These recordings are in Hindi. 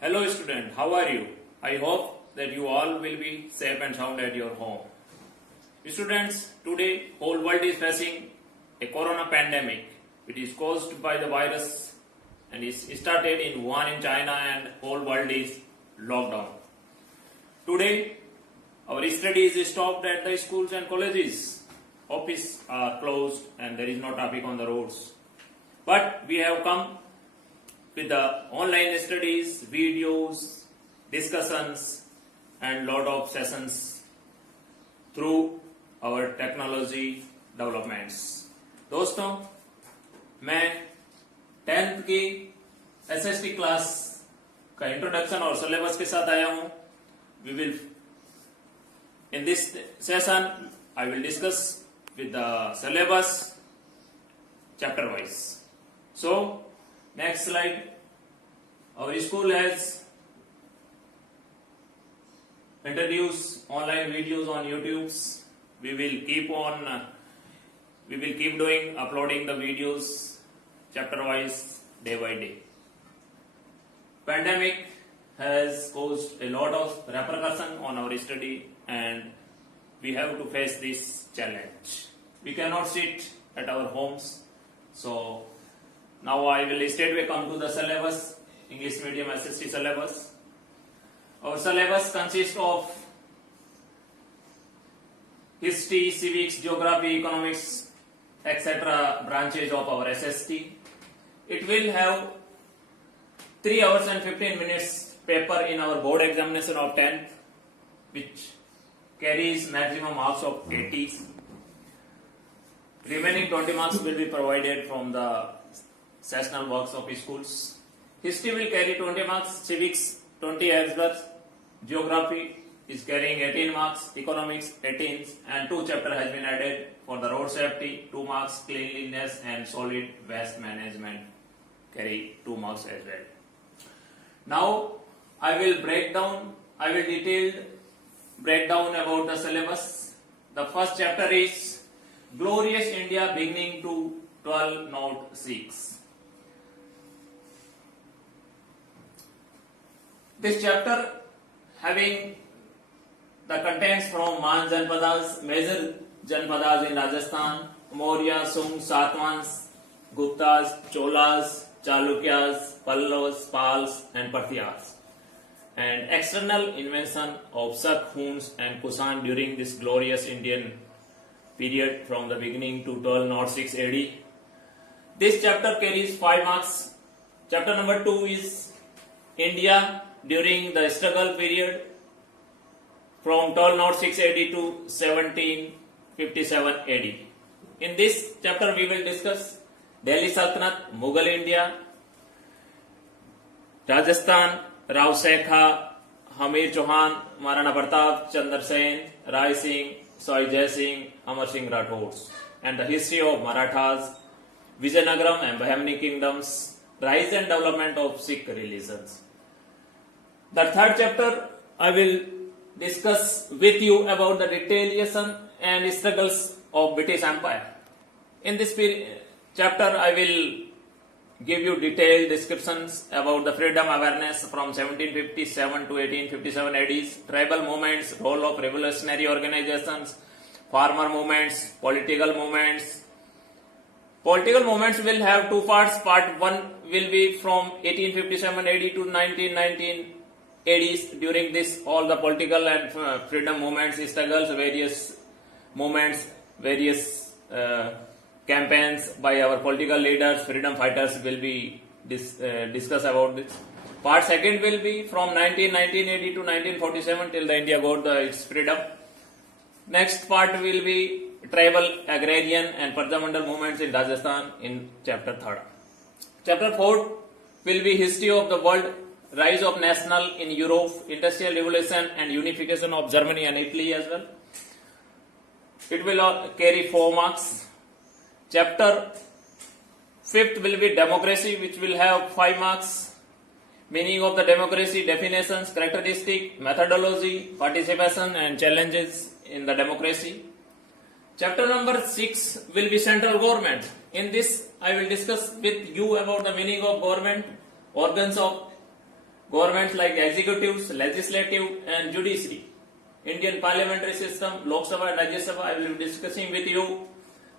Hello student, how are you? I hope that you all will be safe and sound at your home. Students, today whole world is facing a corona pandemic. It is caused by the virus and is started in Wuhan in China and whole world is locked down. Today our studies is stopped at the schools and colleges. Offices are closed and there is no traffic on the roads. But we have come with the online studies, videos, discussions and lot of sessions through our technology developments. दोस्तों, मैं 10th की SST क्लास का इंट्रोडक्शन और सिलेबस के साथ आया हूं. We will in this session I will discuss with the syllabus chapter wise. So next slide. Our school has introduced online videos on YouTube. We will keep doing uploading the videos chapter wise day by day. Pandemic has caused a lot of repercussion on our study and we have to face this challenge. We cannot sit at our homes. So now I will straightway come to the syllabus, English medium SST syllabus. Our syllabus consists of history, civics, geography, economics, etc. branches of our SST. It will have 3 hours and 15 minutes paper in our board examination of 10th, which carries maximum marks of 80. Remaining 20 marks will be provided from the sessional works of schools. History will carry 20 marks, civics 20 as well, geography is carrying 18 marks, economics 18, and 2 chapter has been added for the road safety, 2 marks, cleanliness and solid waste management carry 2 marks as well. Now I will detailed break down about the syllabus. The first chapter is Glorious India beginning to 1206. This chapter having the contents from Man Janpadas, major Janpadas in Rajasthan, Maurya, Sung, Satvans, Guptas, Cholas, Chalukyas, Pallavas, Pals and Parthiyas, and external invention of Shak, Huns and Kusan during this glorious Indian period from the beginning to 1206 AD. This chapter carries 5 marks. Chapter number 2 is India during the struggle period from 1206 AD to 1757 AD. In this chapter we will discuss Delhi Sultanate, Mughal India, Rajasthan, Rao Shekha, Hamir Chauhan, Maharana Pratap, Chandra Sen, Rai Singh, Soy Jai Singh, Amar Singh Rathod, and the history of Marathas, Vijayanagaram and Bahmani kingdoms, rise and development of Sikh religions. The third chapter I will discuss with you about the retaliation and struggles of British Empire. In this chapter I will give you detailed descriptions about the freedom awareness from 1757 to 1857 ADs, tribal movements, role of revolutionary organizations, farmer movements, political movements. Political movements will have 2 parts. Part 1 will be from 1857 AD to 1919 ADs. During this, all the political and freedom movements, struggles, various movements, various campaigns by our political leaders, freedom fighters will be discussed about this. Part 2 will be from 1919 AD to 1947 till the India got its freedom. Next part will be tribal, agrarian and Parjamandal movements in Rajasthan in chapter 3. Chapter 4 will be history of the world, rise of national in Europe, industrial revolution and unification of Germany and Italy as well. It will carry 4 marks. Chapter 5th will be democracy, which will have 5 marks. Meaning of the democracy, definitions, characteristic, methodology, participation and challenges in the democracy. Chapter number 6 will be central government. In this I will discuss with you about the meaning of government, organs of governments like executives, legislative and judiciary. Indian parliamentary system, Lok Sabha and Rajya Sabha, I will be discussing with you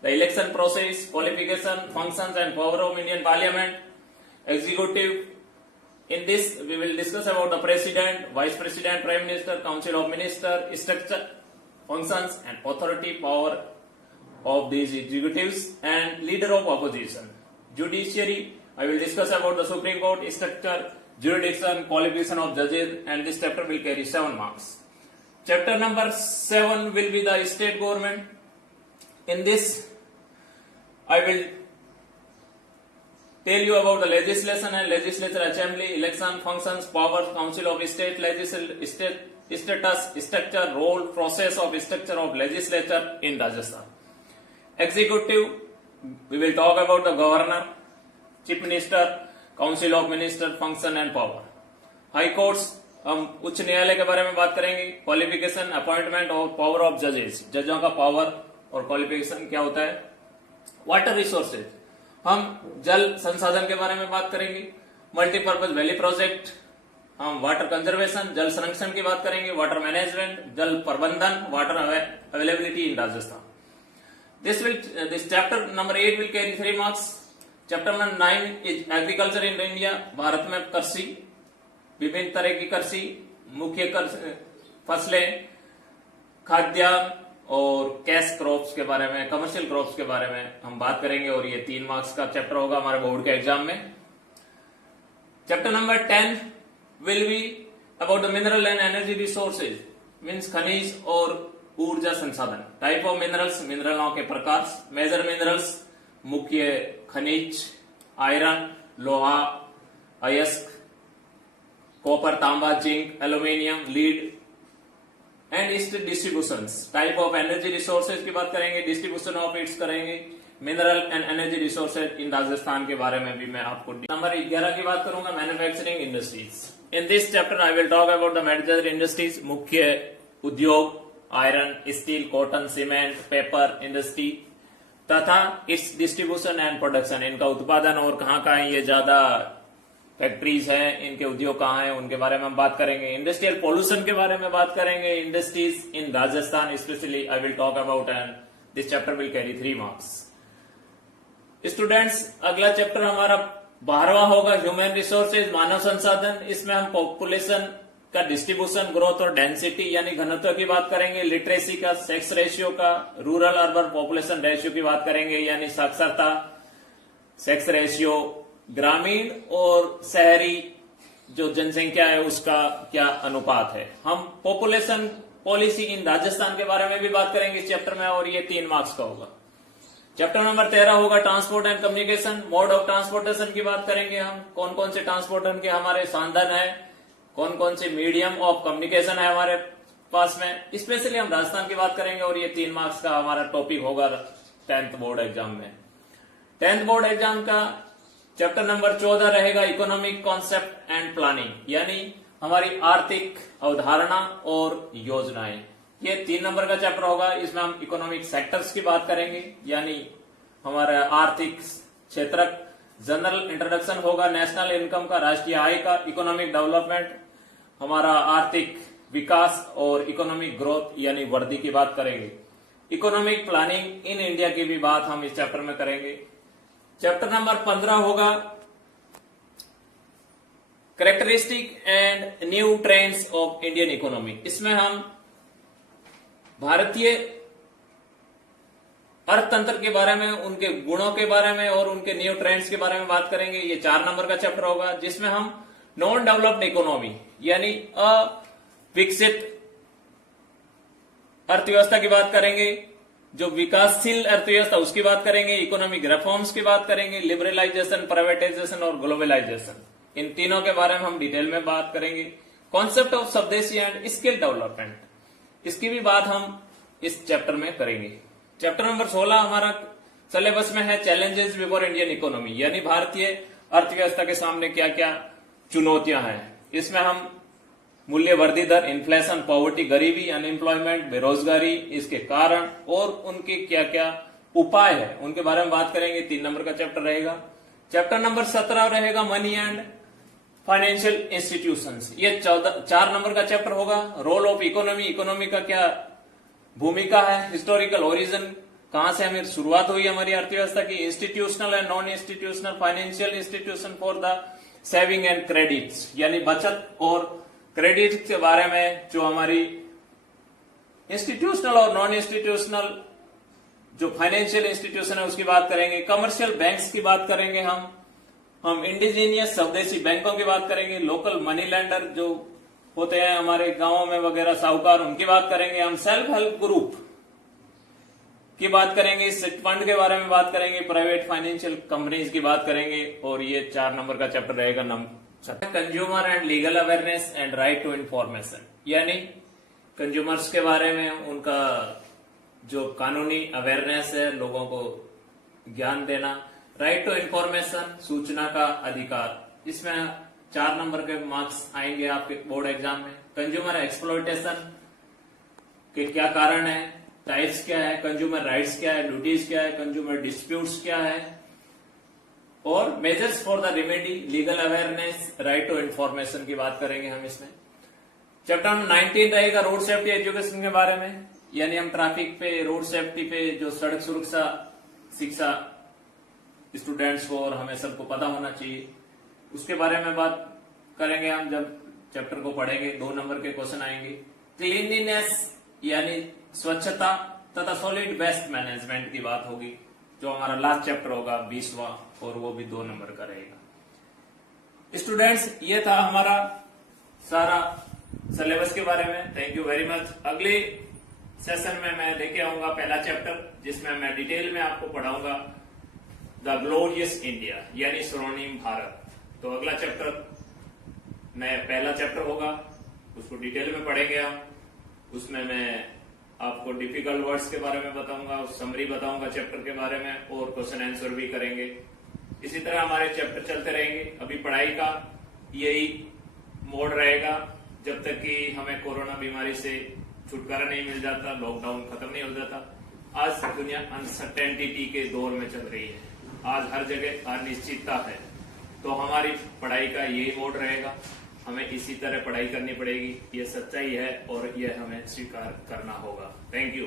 the election process, qualification, functions and power of Indian Parliament, executive. In this, we will discuss about the President, Vice President, Prime Minister, Council of Ministers, structure, functions and authority, power of these executives and leader of opposition. Judiciary, I will discuss about the Supreme Court, structure, jurisdiction, qualification of judges, and this chapter will carry 7 marks. Chapter number 7 will be the state government. In this, I will tell you about the legislation and legislature assembly, election, functions, powers, council of state, status, structure, role, process of structure of legislature in Rajasthan. Executive, we will talk about the governor, chief minister, council of minister, function and power. High courts, हम उच्च न्यायालय के बारे में बात करेंगे. क्वालिफिकेशन, अपॉइंटमेंट और पावर ऑफ जजेस, जजों का पावर और क्वालिफिकेशन क्या होता है. वाटर रिसोर्सेज, हम जल संसाधन के बारे में बात करेंगे. मल्टीपर्पज वैली प्रोजेक्ट, हम वाटर कंजर्वेशन, जल संरक्षण की बात करेंगे. वाटर मैनेजमेंट, जल प्रबंधन, water availability in Rajasthan. This chapter number 8 will carry 3 marks. Chapter number 9 is agriculture in India. Bharat में कृषि, विभिन्न तरह की कृषि, मुख्य फसलें, खाद्यान्न और कैश क्रॉप्स के बारे में, कमर्शियल क्रॉप्स के बारे में हम बात करेंगे और ये 3 मार्क्स का चैप्टर होगा हमारे बोर्ड के एग्जाम में. Chapter number 10 will be about the mineral and energy resources, means खनिज और ऊर्जा संसाधन. टाइप ऑफ मिनरल्स, मिनरलों के प्रकार. मेजर मिनरल्स, मुख्य खनिज, आयरन, लोहा, अयस्क, कॉपर, तांबा, zinc, aluminium, lead and it's distributions. Type of energy resources की बात करेंगे, डिस्ट्रीब्यूशन ऑफ इट्स करेंगे. Mineral and energy resources in Rajasthan के बारे में भी मैं आपको. नंबर 11 की बात करूंगा, manufacturing industries. In this chapter I will talk about the manufacturing industries, मुख्य उद्योग, iron, steel, cotton, cement, paper industry तथा इट्स डिस्ट्रीब्यूशन एंड प्रोडक्शन, इनका उत्पादन और कहाँ कहाँ ये ज्यादा फैक्ट्रीज हैं, इनके उद्योग कहाँ हैं, उनके बारे में हम बात करेंगे. इंडस्ट्रियल पॉल्यूशन के बारे में बात करेंगे. Industries in Rajasthan specially I will talk about and this chapter will carry 3 marks. Students, अगला चैप्टर हमारा 12वां होगा, ह्यूमन रिसोर्सेज, मानव संसाधन. इसमें हम पॉपुलेशन का डिस्ट्रीब्यूशन, ग्रोथ और डेंसिटी यानी घनत्व की बात करेंगे. लिटरेसी का, सेक्स रेशियो का, रूरल अर्बन पॉपुलेशन रेशियो की बात करेंगे यानी साक्षरता, सेक्स रेशियो, ग्रामीण और शहरी जो जनसंख्या है उसका क्या अनुपात है. हम पॉपुलेशन पॉलिसी इन राजस्थान के बारे में भी बात करेंगे इस चैप्टर में और ये 3 मार्क्स का होगा. चैप्टर नंबर 13 होगा transport and communication, mode of transportation की बात करेंगे. हम कौन कौन से ट्रांसपोर्टेशन के हमारे साधन है, कौन कौन से मीडियम ऑफ कम्युनिकेशन है हमारे पास में. स्पेशली हम राजस्थान की बात करेंगे और ये 3 मार्क्स का हमारा टॉपिक होगा 10th बोर्ड एग्जाम में. 10th बोर्ड एग्जाम का चैप्टर नंबर 14 रहेगा, इकोनॉमिक कॉन्सेप्ट एंड प्लानिंग, यानी हमारी आर्थिक अवधारणा और योजनाएं. ये 3 नंबर का चैप्टर होगा. इसमें हम इकोनॉमिक सेक्टर्स की बात करेंगे यानी हमारा आर्थिक क्षेत्र. जनरल इंट्रोडक्शन होगा नेशनल इनकम का, राष्ट्रीय आय का, इकोनॉमिक डेवलपमेंट, हमारा आर्थिक विकास और इकोनॉमिक ग्रोथ यानी वृद्धि की बात करेंगे. इकोनॉमिक प्लानिंग इन इंडिया की भी बात हम इस चैप्टर में करेंगे. चैप्टर नंबर 15 होगा characteristic and new trends of Indian economy. इसमें हम भारतीय अर्थतंत्र के बारे में, उनके गुणों के बारे में और उनके न्यू ट्रेंड्स के बारे में बात करेंगे. ये 4 नंबर का चैप्टर होगा जिसमें हम नॉन डेवलप्ड इकोनॉमी यानी अविकसित अर्थव्यवस्था की बात करेंगे. जो विकासशील अर्थव्यवस्था उसकी बात करेंगे. इकोनॉमिक रिफॉर्म्स की बात करेंगे. लिबरलाइजेशन, प्राइवेटाइजेशन और ग्लोबलाइजेशन, इन तीनों के बारे में हम डिटेल में बात करेंगे. कॉन्सेप्ट ऑफ स्वदेशी एंड स्किल डेवलपमेंट, इसकी भी बात हम इस चैप्टर में करेंगे. चैप्टर नंबर 16 हमारा सिलेबस में है, चैलेंजेस बिफोर इंडियन इकोनॉमी, यानी भारतीय अर्थव्यवस्था के सामने क्या क्या चुनौतियां हैं. इसमें हम मूल्य वृद्धि दर, इन्फ्लेशन, पॉवर्टी, गरीबी, अनएम्प्लॉयमेंट, बेरोजगारी, इसके कारण और उनके क्या क्या उपाय है उनके बारे में बात करेंगे. 3 नंबर का चैप्टर रहेगा. चैप्टर नंबर 17 रहेगा मनी एंड फाइनेंशियल इंस्टीट्यूशंस, ये 4 नंबर का चैप्टर होगा। रोल ऑफ इकोनॉमी, इकोनॉमी का क्या भूमिका है, हिस्टोरिकल ओरिजिन, कहां से हमें शुरुआत हुई हमारी अर्थव्यवस्था की, institutional and non institutional financial institution for the saving and credits, यानी बचत और क्रेडिट के बारे में जो हमारी इंस्टीट्यूशनल और नॉन इंस्टीट्यूशनल जो फाइनेंशियल इंस्टीट्यूशन है उसकी बात करेंगे। कमर्शियल बैंक्स की बात करेंगे, हम इंडिजीनियस स्वदेशी बैंकों की बात करेंगे। लोकल मनी लेंडर जो होते हैं हमारे गांवों में वगैरह साहूकार, उनकी बात करेंगे। हम सेल्फ हेल्प ग्रुप की बात करेंगे, फंड के बारे में बात करेंगे, प्राइवेट फाइनेंशियल कंपनीज की बात करेंगे। और ये 4 नंबर का चैप्टर रहेगा consumer and legal awareness and right to information, यानी कंज्यूमर्स के बारे में उनका जो कानूनी अवेयरनेस है, लोगों को ज्ञान देना। राइट टू इंफॉर्मेशन, सूचना का अधिकार, इसमें 4 नंबर के मार्क्स आएंगे आपके बोर्ड एग्जाम में। कंज्यूमर एक्सप्लॉयटेशन के क्या कारण है, टाइप्स क्या है, कंज्यूमर राइट्स क्या है, ड्यूटीज क्या है, कंज्यूमर डिस्प्यूट्स क्या है, और measures for the remedy, legal awareness, right to information की बात करेंगे हम इसमें। चैप्टर नंबर 19 रहेगा रोड सेफ्टी एजुकेशन के बारे में, यानी हम ट्रैफिक पे, रोड सेफ्टी पे, जो सड़क सुरक्षा शिक्षा स्टूडेंट्स को और हमें सबको पता होना चाहिए, उसके बारे में बात करेंगे हम जब चैप्टर को पढ़ेंगे। 2 नंबर के क्वेश्चन आएंगे। क्लीनलीनेस यानी स्वच्छता तथा सॉलिड वेस्ट मैनेजमेंट की बात होगी, जो हमारा लास्ट चैप्टर होगा 20वां, और वो भी 2 नंबर का रहेगा। स्टूडेंट्स, ये था हमारा सारा सिलेबस के बारे में। Thank you very much. अगले सेशन में मैं लेके आऊंगा पहला चैप्टर, जिसमें मैं डिटेल में आपको पढ़ाऊंगा द ग्लोरियस इंडिया, यानी स्वर्णिम भारत। तो अगला चैप्टर पहला चैप्टर होगा, उसको डिटेल में पढ़ेंगे हम। उसमें मैं आपको डिफिकल्ट वर्ड्स के बारे में बताऊंगा, समरी बताऊंगा चैप्टर के बारे में, और क्वेश्चन आंसर भी करेंगे। इसी तरह हमारे चैप्टर चलते रहेंगे। अभी पढ़ाई का यही मोड रहेगा जब तक कि हमें कोरोना बीमारी से छुटकारा नहीं मिल जाता, लॉकडाउन खत्म नहीं हो जाता। आज दुनिया अनसर्टेनिटी के दौर में चल रही है, आज हर जगह अनिश्चितता है, तो हमारी पढ़ाई का यही मोड रहेगा। हमें इसी तरह पढ़ाई करनी पड़ेगी, ये सच्चाई है और ये हमें स्वीकार करना होगा। Thank you.